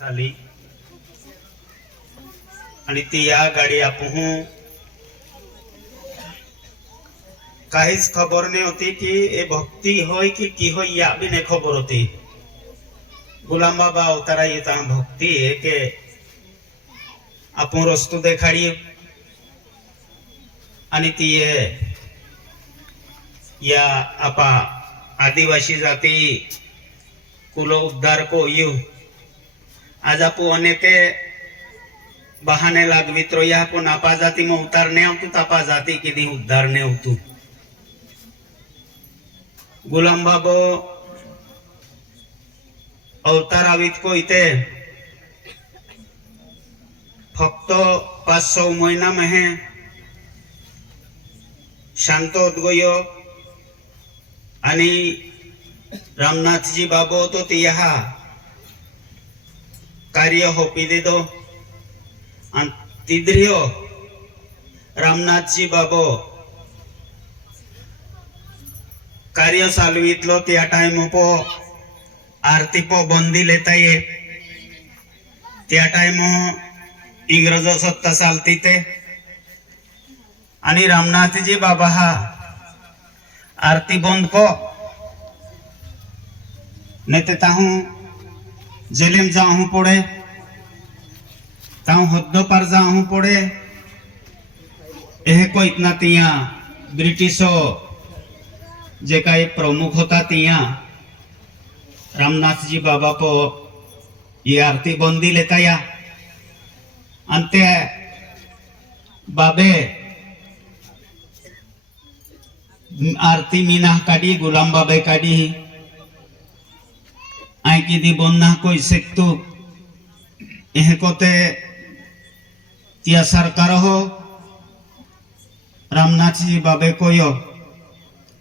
झाली आणि ती या गाडी आपण काहीच खबर नहीं होती कि ये भक्ति होय कि होय या भी नहीं खबर होती। गुलाम बाबा अवतारा ये भक्ति है के आपण रस्तू देखाड़ी आणि ती या आपा आदिवासी जाती कुल उद्धार को यू आज आपू अनेक बहाने लाग मित्रों या आपण आपा जाती में उतार नहीं आवतु तापा जाती किदी उद्धार नहीं आवतु। गुलाम बाबो अवतार आवीत को इथे फक्त 500 महीना में है शांत उद्गयो आणि रामनाथ जी बाबो तो तिहा कार्य होपी दे दो तिद्रियो रामनाथ जी बाबो कार्य चालवितलो त्या टाइम पो आरती पो बंदी लेता ये त्या टाइम इंग्रज सत्ता चालती ते आणि रामनाथ जी बाबा हा आरती बंद को नहीं ते ताहू जेलेम जाऊं पड़े ताऊ हद्द पर जाऊं पड़े यह को इतना तिया ब्रिटिशो जे काही प्रमुख होता तिया रामनाथ जी बाबा को ये आरती बंदी लेता या अंत्य बाबे आरती मीना काढ़ी गुलाम बाबे काढ़ी आई की दी बोन्ना कोई सेक्तु यह कोते तिया सरकार हो रामनाथ जी बाबे को यो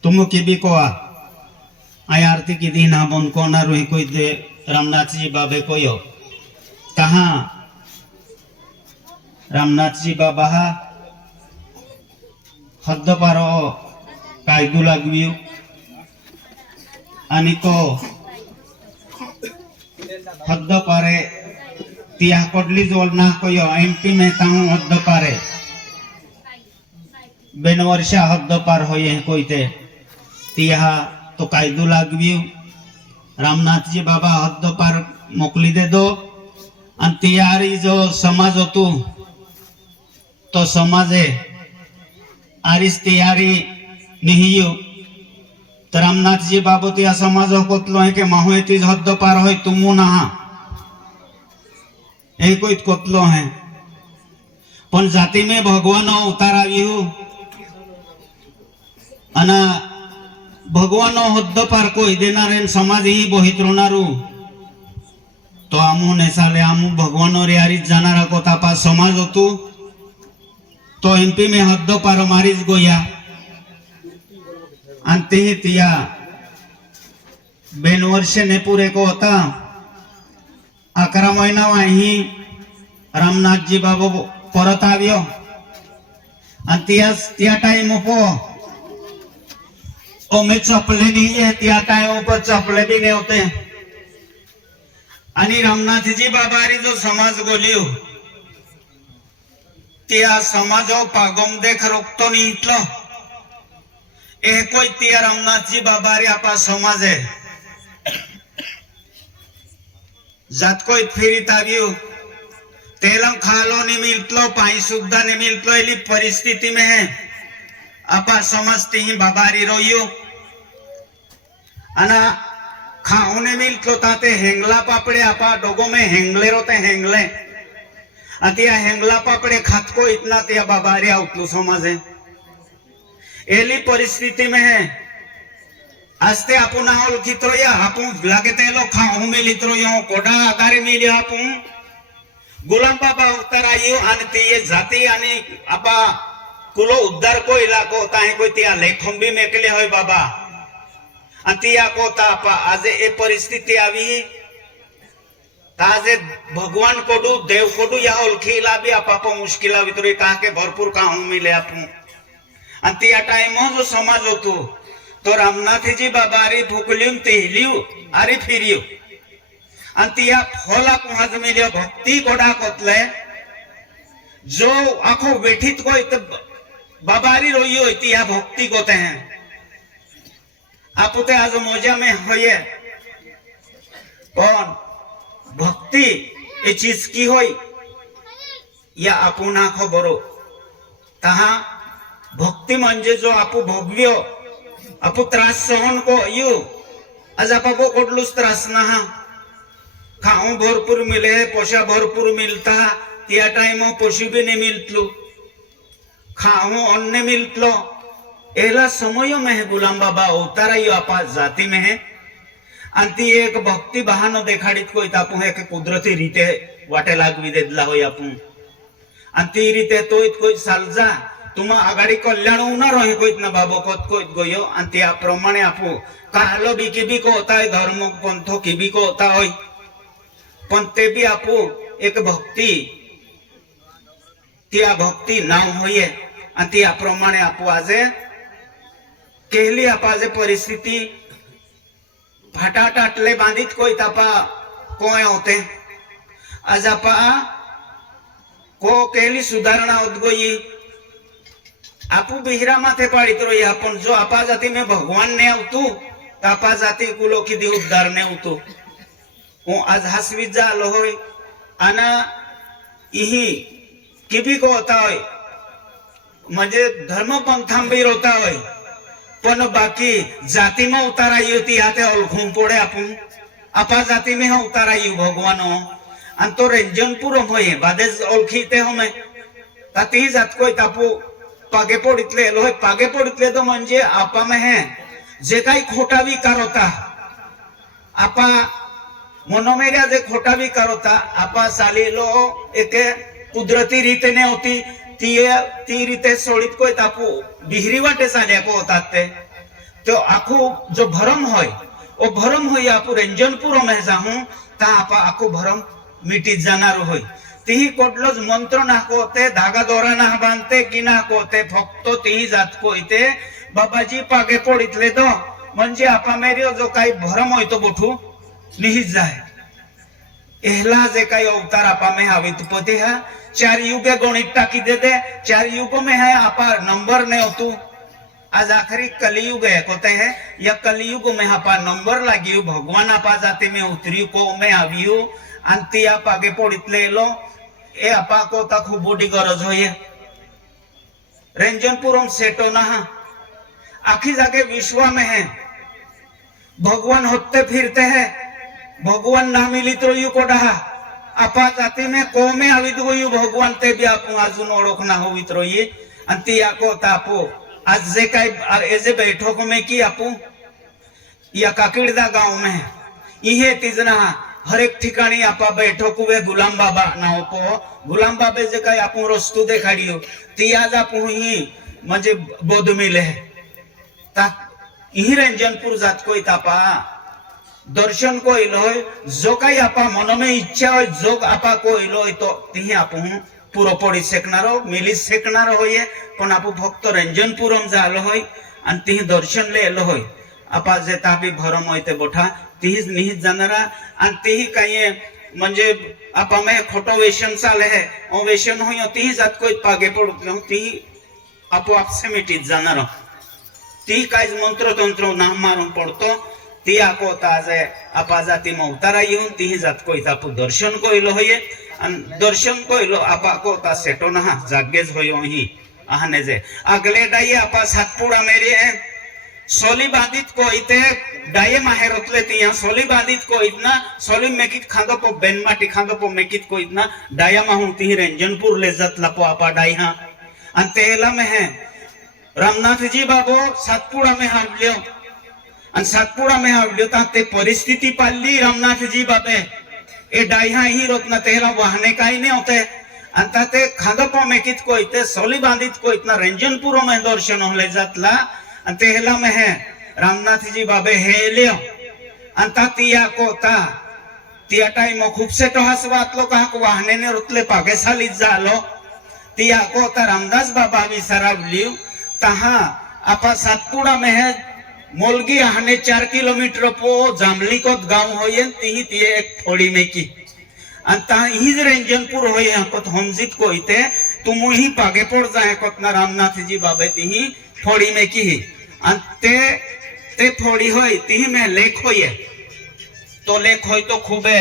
तुम की भी को आई आरती की दी ना बन को ना रुई कोई दे रामनाथ जी बाबे को यो कहा रामनाथ जी बाबा हा हद्द पारो कायदू लागवी आणि तो हद्द पारे तिया कोडली जोल ना कोयो एमपी में ताऊ हद्द पारे बेन वर्षा हद्द पार होये कोई ते तिया तो कायदू लागवी रामनाथ जी बाबा हद्द पार मोकली दे दो आणि तियारी जो समाज होतु तो समाजे आरिस तियारी नहीं तो रामनाथ जी बाबू तिया समाज कोतलो है के माहो तीज हद्द पार होय तुमु ना ए कोई कोतलो है पण जाति में भगवान अवतार आविहु अना भगवान हद्द पार कोई देनारेन समाज ही बोहित्रोनारू तो आमु नेसाले आमु भगवान रे आरिस जानारा को तापा समाज होतु तो एमपी में हद्द पार मारिस गोया अंते ही तिया बेन वर्ष ने पूरे को होता 11 महीना वही रामनाथ जी बाबू परत आवियो त्या टाइम पो ओमे चपले नहीं है त्या टाइम पर चपले भी नहीं होते आणि रामनाथ जी बाबारी जो समाज गोलियो त्या समाजो पागम देख रोकतो नहीं इतलो ए कोई तिया रामनाथ जी बाबा रे आपा समाज है जात कोई फिरित आवियो तेलम खालो नहीं मिलतलो पाई सुद्धा नहीं मिलतलो एली परिस्थिति में है आपा समझती ही बाबा री रोयो अना खाओ नहीं मिलतलो ताते हेंगला पापड़े आपा डोगो में हेंगले रोते हेंगले अतिया हेंगला पापड़े खात को इतना तिया बाबा रे आउतलो समाज है एली परिस्थिति में है आस्ते आपण हाल कित्रो या आपण लागे ते लो खाऊ मिलित्रो यो कोडा आधारे मिली आपण गुलाम बाबा अवतार आयो आणि ते ये जाती आणि आपा कुलो उद्धार को इलाको ताहे कोई तिया लेखम भी मेकले होय बाबा अतिया को तापा आज ए परिस्थिति आवी ताजे भगवान कोडू देव कोडू या ओळखीला भी आपा को मुश्किल आवी तो का के भरपूर खाऊ मिले आपण आणि त्या टाइम जो समाज होतो तो रामनाथ जी बाबा रे फुकलियून तेहलियो अरे फिरियो आणि ती या फला कुहाज मिल्यो भक्ती कोडा कोतले जो आखो वेठित को इत बाबारी रोई होती या भक्ति कोते हैं आपुते आज मोजा में होये कौन भक्ति ये चीज की होई या आपुना खबरो तहा भक्ति म्हणजे जो आपू भोगव्यो आपू त्रास सहन को यू आज आपा कोटलूस त्रास ना खाऊ भरपूर मिले पोषा भरपूर मिलता त्या टाइम पोषी भी नहीं मिलतलू खाऊ अन्य मिलतलो एला समय में है गुलाम बाबा अवतारा यो आपा जाती में है अंती एक भक्ति बहानो देखाड़ीत कोई तापू है कि कुदरती रीते वाटे लागवी देदला होय आपू अंती रीते तो इत कोई सालजा तुम आगाड़ी कल्याण उना रहे कोई इतना बाबो कोई गोयो अंती आ प्रमाणे आपू कालो भी की भी को होता है धर्म पंथो की भी को होता होय पण ते भी आपू एक भक्ति त्या भक्ति नाव होये आणि त्या प्रमाणे आपू आजे केली आपाजे परिस्थिती फाटाटाटले बांधित कोई तापा कोय होते आज आपा को केली सुधारणा उद्गोई आपू बिहरा माथे पाड़ित रही अपन जो आपा जाति में भगवान ने आवतू तापा जाति कुलो की दी उद्धार ने आवतू वो आज हसवी जालो होय आना इही किबी को होता होय म्हणजे धर्म पंथांबीर होता होय पण बाकी जाति में उतारा होती आते ओळखून पडे आपण आपा जाति में उतारा यू भगवानो आणि तो रंजनपुर होय बादेज ओळखीते हमें ताती जात कोई तापू पागे पडितले लोय पागे पडितले तो म्हणजे आपा में है जे काही खोटा विकार होता आपा मनोमेऱ्या जे खोटा विकार होता आपा सालीलो एके कुदरती रीते ने होती ती रीते सोडित कोई तापू बिहरी वाटे साल्या को होतात ते तो आखो जो भरम होय ओ भरम होय आपू रंजनपुर में जाहू ता आपा आखो भरम मिटी जाणार होय तीही कोटलोज मंत्र ना कोते धागा दोरा ना बांधते की ना कोते फक्त तीही जात को इते बाबाजी पागे पडितले तो म्हणजे आपा मेरियो जो काही भरम होय तो बोठू निहित जाय एहला जे काही अवतार आपा में हावित पते हा 4 युगे गणित टाकी दे दे 4 युगों में है आपा नंबर ने होतू आज आखिरी कलयुग है कोते है या कलयुग में आपा नंबर लागियो भगवान आपा जाते में उतरियो को में आवियो अंती आप आगे पडितले लो ए आपा को ता खूब बड़ी गरज होय रंजनपुरम सेटो ना आखी जाके विश्व में है भगवान होते फिरते हैं भगवान ना मिलित रही को डहा आपा जाती में को में आवित गयो भगवान ते भी आपू अजून ओळख ना होवित रही अंती याको तापो आज जे काय एजे बैठक में की आपू या काकिड़दा गांव में इहे तिजना हर एक ठिकाणी आपा बैठक हुए गुलाम बाबा नाव पो गुलाम बाबे जे काय आपू रस्तू देखाडियो ती आज आपू ही म्हणजे बोध मिले ता इही रंजनपुर जात कोई तापा दर्शन को इलोय जो काही आपा मन में इच्छा होय जो आपा को इलोय तो ती आपू पूरो पड़ी सेकनारो मिली सेकनारो होये पण आपू फक्त रंजनपुरम जालो होय आणि ती दर्शन ले एलो होय आपा जे ताबी भरम होय ते बोठा तीच निहित जाणारा आणि तीही काही म्हणजे आपा में खोटो वेशन चाले है ओ वेशन होय तीही जात कोई पागे पडलो तीही आपो आपसे मिटीत जाणारो ती काय मंत्र तंत्र नाम मारून पडतो ती आको ताजे आपा जाती में उतारा येऊन तीही जात कोई तापू दर्शन कोइलो होये आणि दर्शन कोइलो आपा को ता सेटो ना जागेज होयो ही आहने जे अगले डाये आपा सातपुड़ा मेरे सोली बांधित को इते डाये माहेरतले तिया सोली बांधित को इतना सोली मेकित खांदो पो बेनमाटी खांदो पो मेकित को इतना डाया माहू ती रंजनपुर ले जत लपो आपा डाई हां आणि तेला में है रामनाथ जी बाबो सातपुड़ा में हावल्यो आणि सातपुड़ा में हावल्यो ता ते परिस्थिती पाली रामनाथ जी बाबे ए डाई हां ही रोतना तेला वाहने काही नहीं होते अंता ते खांदो में कित को इते सोली बांधित को इतना रंजनपुर में दर्शन होले जातला आणि तेला में है रामनाथ जी बाबे हेल्यो अंता तिया को तिया टाइम खूब से टहास बात लो कहा को वाहने ने रुतले पागे साली जालो तिया को रामदास बाबा भी सरावलियो तहा आपा सातपुड़ा में है मोलगी हाने 4 किलोमीटर पो जांभली को गांव होये तिही तिये एक थोड़ी में की अंता हिज रंजनपुर होये यहाँ को हमजित को इते तुम ही पागे पड़ जाए को ना रामनाथ जी बाबे तिही थोड़ी में की अंते ते थोड़ी होई तिही में लेख होये तो लेख होय तो खूबे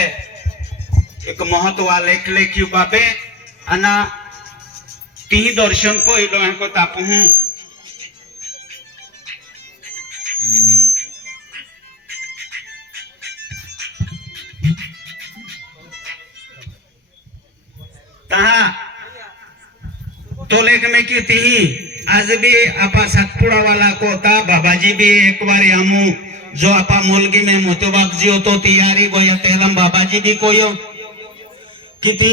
एक महत्व लेख लेख्यू बाबे अना तिही दर्शन को इलो को तापू तहा तो लेख में की थी आज भी आपा सतपुड़ा वाला को था बाबाजी भी एक बार आमू जो आपा मोलगी में मोतोबाग जी हो तो तैयारी गोया तेलम बाबाजी भी कोयो किती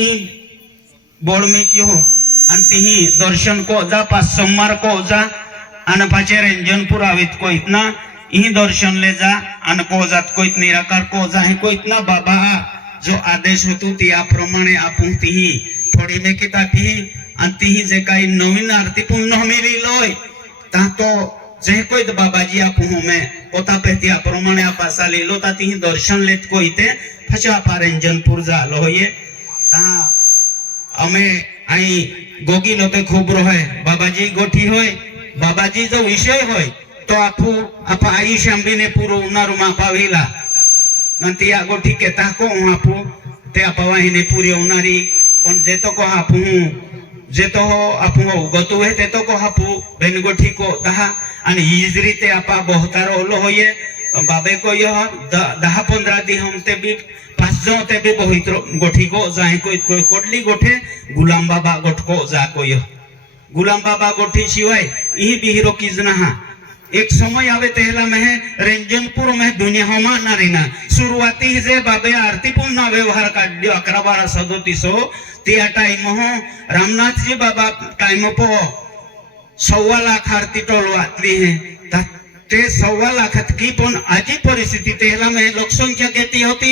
बोर्ड में क्यों अंति ही दर्शन को जा पास सोमवार को जा अन पाचे रंजनपुर आवित को इतना ही दर्शन ले जा अन को जात को इतनी निराकार को जा है को इतना बाबा जो आदेश होतो त्या प्रमाणे आपण ही थोड़ी में किता थी अंति ही जे काही नवीन आरती पूर्ण मिली लोय ता तो जे कोई बाबाजी आपू में पोता पेतिया प्रमाणे आपासा लीलो ता ती दर्शन लेत को इते फचा पारंजनपुर जा लोये ता अमे आई गोगी लोते खूब रहे बाबाजी गोठी होय बाबाजी जो विषय होय तो आपू आपा आई शांबी ने पूरो उनारू मा पाविला नंतिया गोठी के ताको आपू ते आपवाही ने पूरी उनारी पण जे तो को आपू जे तो आपू गतु है ते तो को आपू बेन गोठी को तहा आणि हीज रीते आपा बहुतार ओलो होये बाबे को यह 10-15 दी हम ते भी 5 जो ते भी बहुत गोठी को जाए कोई कोडली गोठे गुलाम बाबा गोठ को जा कोय गुलाम बाबा गोठी शिवाय ई बिहिरो किजना हा एक समय आवे तेहला में रंजनपुर में दुनिया हमा नारीना शुरुआती जे बाबे आरती पूर्ण व्यवहार काढ्यो 11-12-37 त्या टाइम हो रामनाथ जी बाबा टाइम पो 1.25 लाख आरती टोलवातली है ते 1.25 लाखात की पण आजी परिस्थिती तेहला में लोकसंख्या किती होती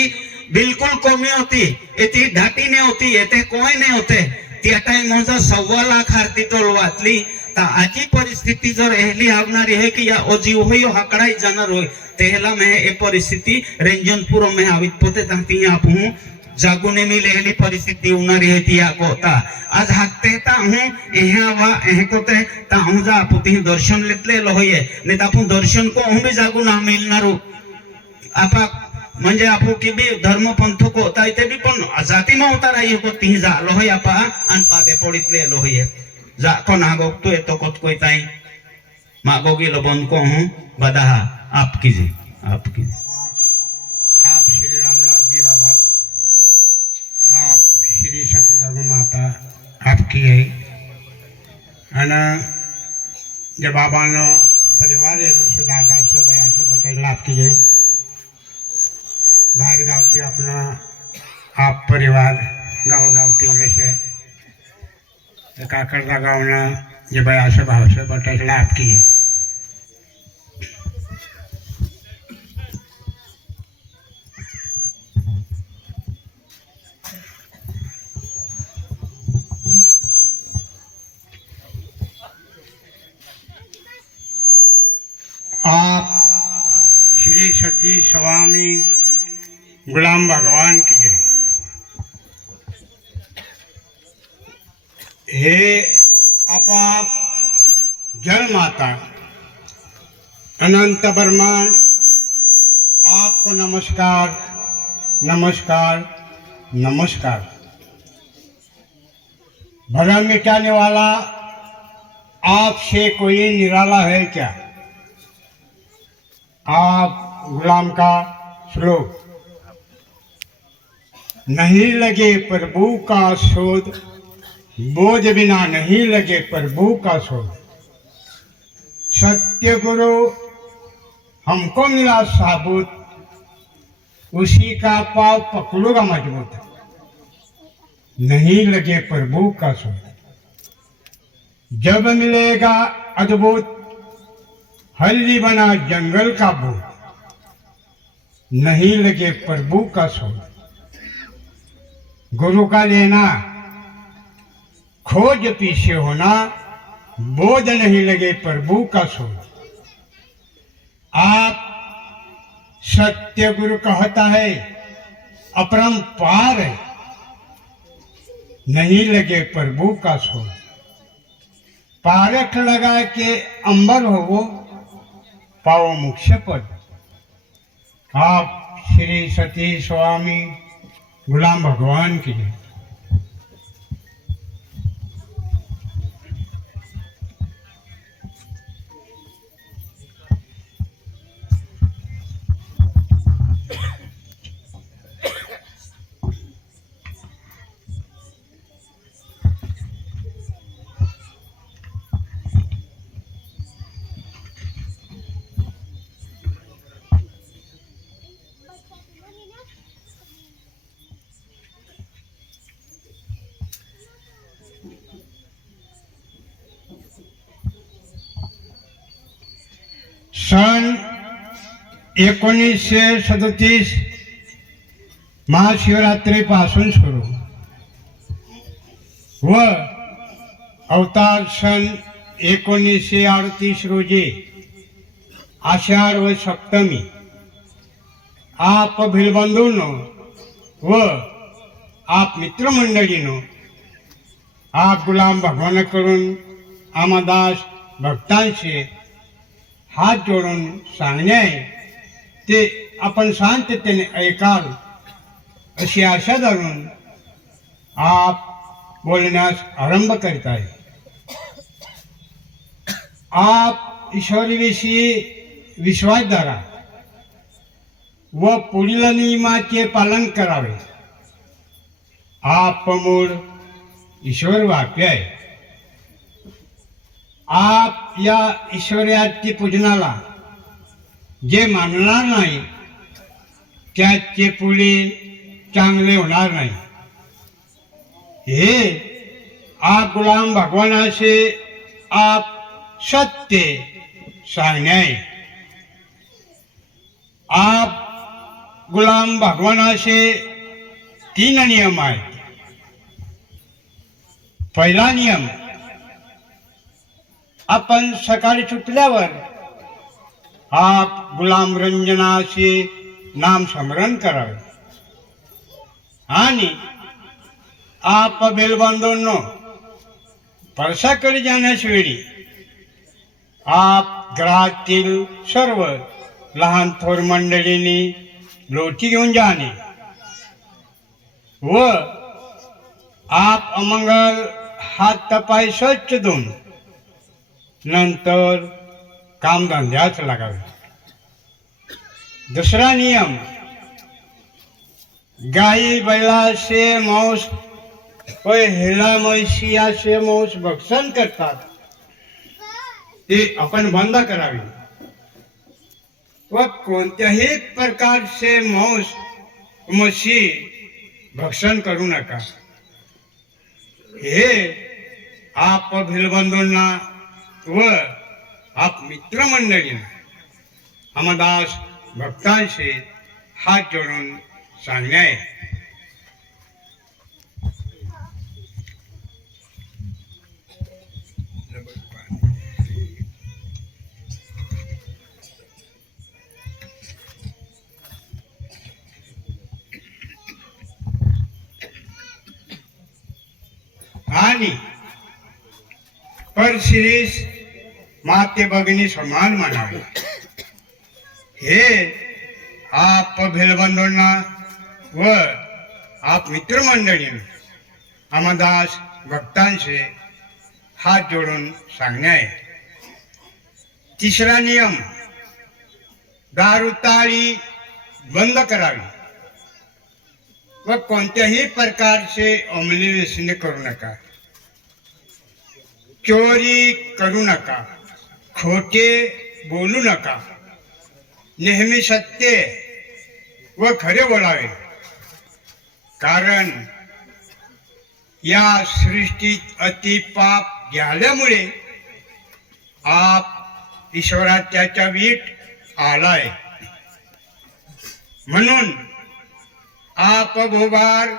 बिल्कुल कमी होती इतनी ढाटी नहीं होती येते कोई नहीं होते त्या टाइम मोजा 1.25 लाख आरती टोलवातली ता आजी परिस्थिती जर एहली आवनारी है कि या ओजीव होयो हकड़ाई जानर होय तेहला में ए परिस्थिती रंजनपुर में आवित पोते ताती आपू जागुने मिले एहली परिस्थिती उनारी है तिया कोता आज हाकते ता हूं एहा वा एह कोते ता हूं जा पुती दर्शन लेतले लोये ने तापू दर्शन को हूं भी जागुना मिलनारू आपा म्हणजे आपू की भी धर्म पंथ को होता इते भी पण जाती में उतारा ये को ती जा लोय आपा अन पागे पडितले लोये जा को नागो तो ए तो कोत कोई ताई मागोगी लो बंद को हूं बदाहा आप कीजिए आप श्री रामनाथ जी बाबा आप श्री सती दगु माता आपकी है अना जब बाबा नो परिवार सुधारदा से भया से बतेला आपकी है बाहर गावती अपना आप परिवार गाव गावती ओले से काकरदा गावना जे भया से भाव से बतेला आपकी है आप श्री सती स्वामी गुलाम भगवान की जय। हे अपाप जल माता अनंत ब्रह्मांड आपको नमस्कार नमस्कार नमस्कार। भरम मिटाने वाला आपसे कोई निराला है क्या? आप गुलाम का श्लोक नहीं लगे प्रभु का शोध बोझ बिना नहीं लगे प्रभु का शोध। सत्य गुरु हमको मिला साबुत उसी का पाव पकड़ूंगा मजबूत। नहीं लगे प्रभु का शोध जब मिलेगा अद्भुत हल्दी बना जंगल का भूत। नहीं लगे प्रभु का शोध गुरु का लेना खोज पीछे होना बोझ नहीं लगे प्रभु का शोध। आप सत्य गुरु कहता है, अपरंपार है, नहीं लगे प्रभु का सो, पारख लगा के अंबर हो पाओ मोक्ष पद। आप श्री सती स्वामी गुलाम भगवान की जय। सन 1937 महाशिवरात्रीपासून सुरू व अवतार सन 1938 रोजी आषाढ व सप्तमी आप भिलबंधूंनो व आप मित्रमंडळीनो आप गुलाम भगवानाकडून आमादास भक्तांशी हात जोडून सांगणे आहे ते आपण शांततेने ऐकाल अशी आशा धरून आप बोलण्यास आरंभ करीत आहे। आप ईश्वरीविषयी विश्वास धरा व पुढील नियमाचे पालन करावे। आप मूळ ईश्वर व्यापी आहे। आप या ईश्वराची पूजनाला जे मानणार नाही त्याचे पुढे चांगले होणार नाही। हे आप गुलाम भगवानाचे आप सत्य सांगणे आहे। आप गुलाम भगवानाचे 3 नियम आहेत। पहिला नियम, आपण सकाळी सुटल्यावर आप गुलाम रंजनाचे नाम स्मरण करावे आणि आप बेलबांधवांनो परसाकडे जाण्यास वेळी आप घरातील सर्व लहान थोर मंडळींनी लोटी घेऊन जाणे व आप अमंगल हात पाय स्वच्छ धुवून नंतर कामधंद्यास लागावे। दुसरा नियम, गाई बैलाचे मांस व हेला म्हैशीचे मांस भक्षण करतात ते आपण बंद करावे व कोणत्याही प्रकारचे मांस म्हशी भक्षण करू नका। हे आप भिलबंधूंना व आप मित्रमंडळींना अमदास भक्तांशी हात जोडून सांगणे आहे। आणि परशिरीस माते भगिनी समान मानावे। हे आप भिलबंधूंना व आप मित्रमंडळींना अमदास भक्तांशी हात जोडून सांगणे आहे। तिसरा नियम, दारू ताळी बंद करावी व कोणत्याही प्रकारचे अंमली व्यसने करू नका। चोरी करू नका, खोटे बोलू नका, नेहमी सत्य व खरे बोलावे। कारण या सृष्टीत अति पाप झाल्यामुळे आप ईश्वराच्या वीट आलाय। म्हणून आप भोभार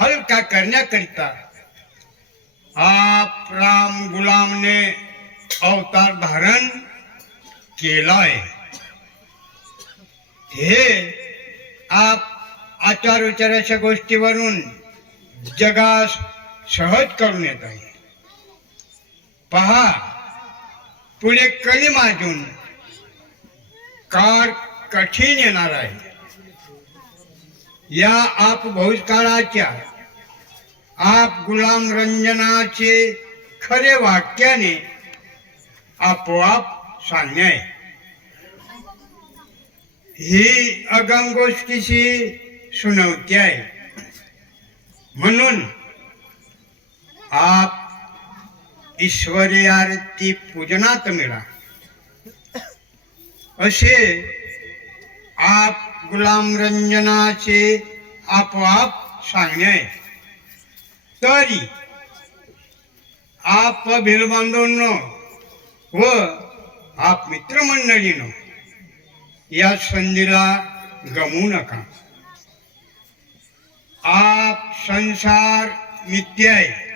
हलका करण्याकरिता आप राम गुलाम ने अवतार धारण केलाय। हे आप आचार विचाराच्या गोष्टीवरून जगास सहज करून येत आहे. पहा, पुढे कली माजून काळ कठीण येणार आहे. या आप भूतकाळाच्या आप गुलाम रंजनाचे खरे वाक्याने आपोआप सांगणे आहे. ही अगम गोष्टीची सुनवती आहे. म्हणून आप ईश्वरी आरती पूजनात मिळा असे आप गुलाम रंजनाचे आपोआप सांगणे आहे. तरी आप भिलबांधूंनो व आप मित्रमंडळीनो या संधीला गमवू नका. आप संसार मिथ्या आहे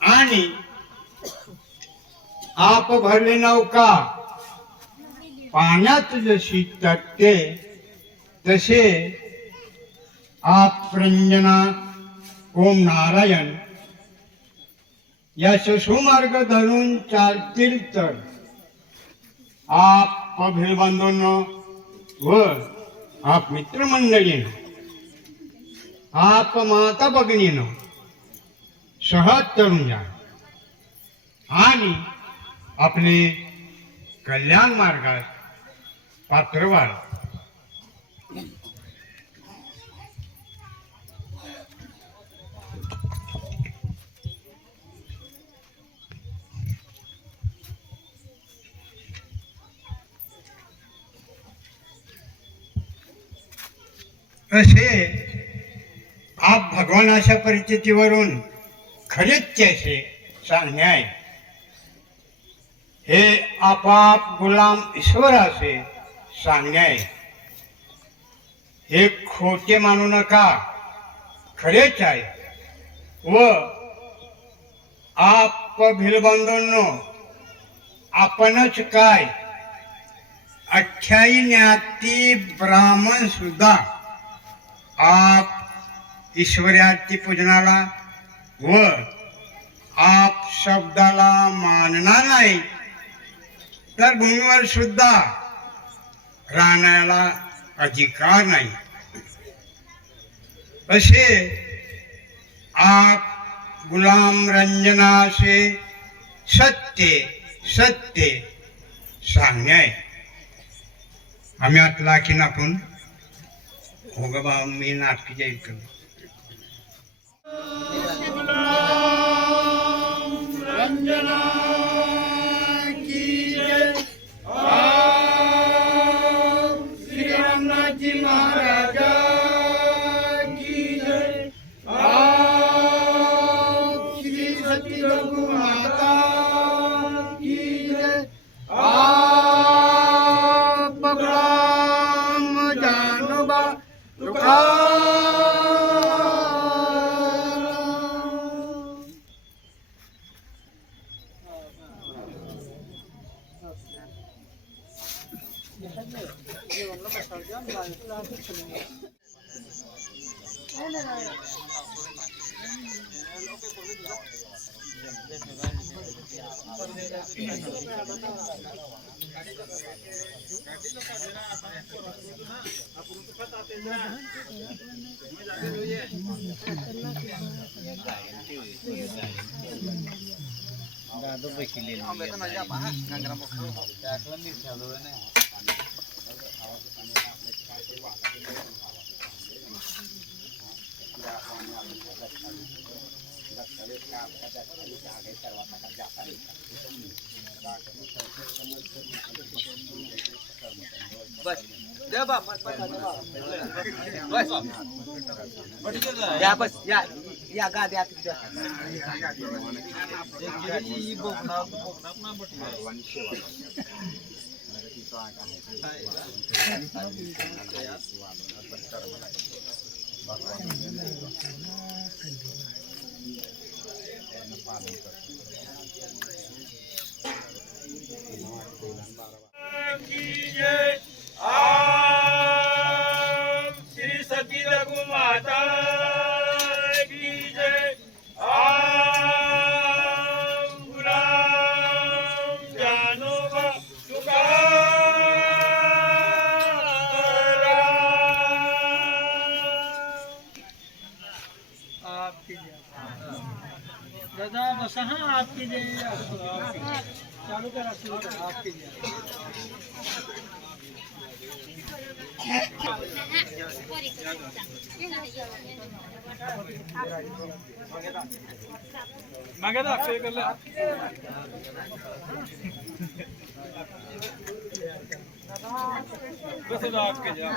आणि आप भरले नौका पाण्यात जशी तटते तसे आप रंजना ओम नारायण या सुमार्ग धरून चालतील तर आप भिलबांधूंनो व आप मित्रमंडळीनो आप माता भगिनीनो सहज तरुण जा आणि आपले कल्याण मार्गात पात्र व्हाल. असे आप भगवानाच्या परिस्थितीवरून खरेच त्याचे सांगणे आहे. हे आपाप गुलाम ईश्वराचे सांगणे आहे. हे खोटे मानू नका, खरेच आहे. व आप भिलबांधूंनो आपणच काय 28 ज्ञाती ब्राह्मण सुद्धा आप ईश्वरी आरती पूजनाला व आप शब्दाला मानणार नाही तर भूमीवर सुद्धा राहण्याला अधिकार नाही. असे आप गुलाम रंजनाचे सत्य सत्य सांगणे आहे. आम्ही आतला की आपण हो ग बा मी नाटकी जाईल करू. रंजना की जय. श्री रामनाथजी महाराजा की जय. श्री सती रघु माता की जय. बगराम जानोबा तुकाराम. बस द्या बाप बस या बस या गा द्या की जय. हाँ आप कीजिए चालू करा शुरू करा आप कीजिए मांगे था पे कर ले बस आपके जा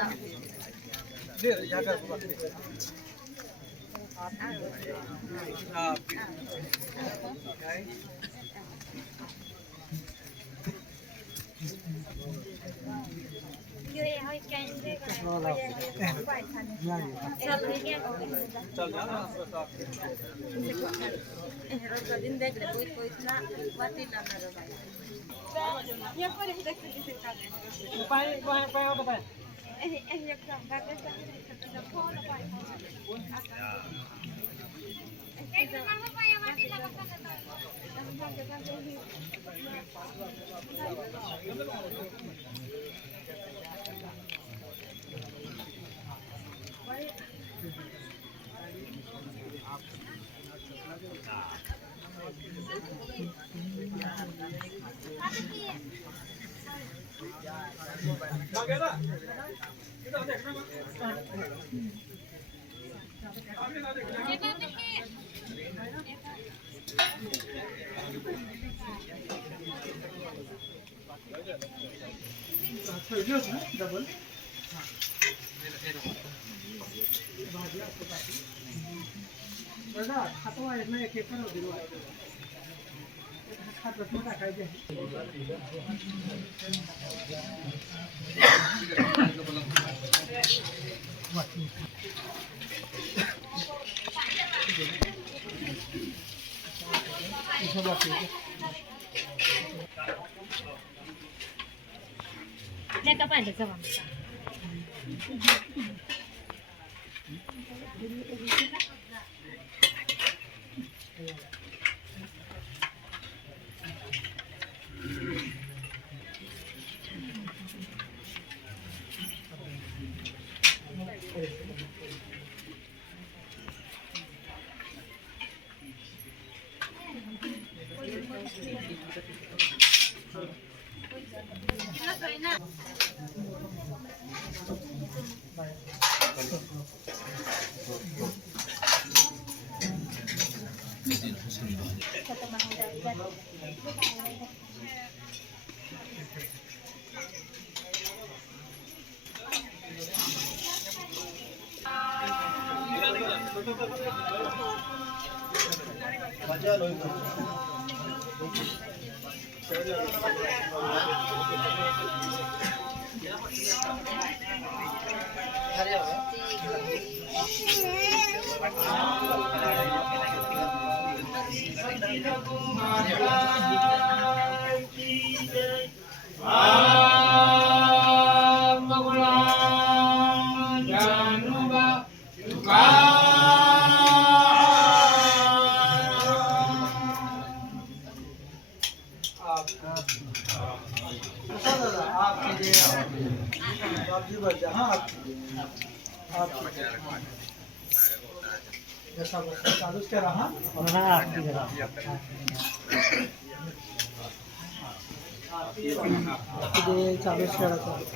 दे यहाँ कर डबल हातवा यांना एक एक करू दिलो हात प्रश्न टाकायचे Lihat apa ada sama. चालूच करा हा चालूच करायचं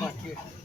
बाकी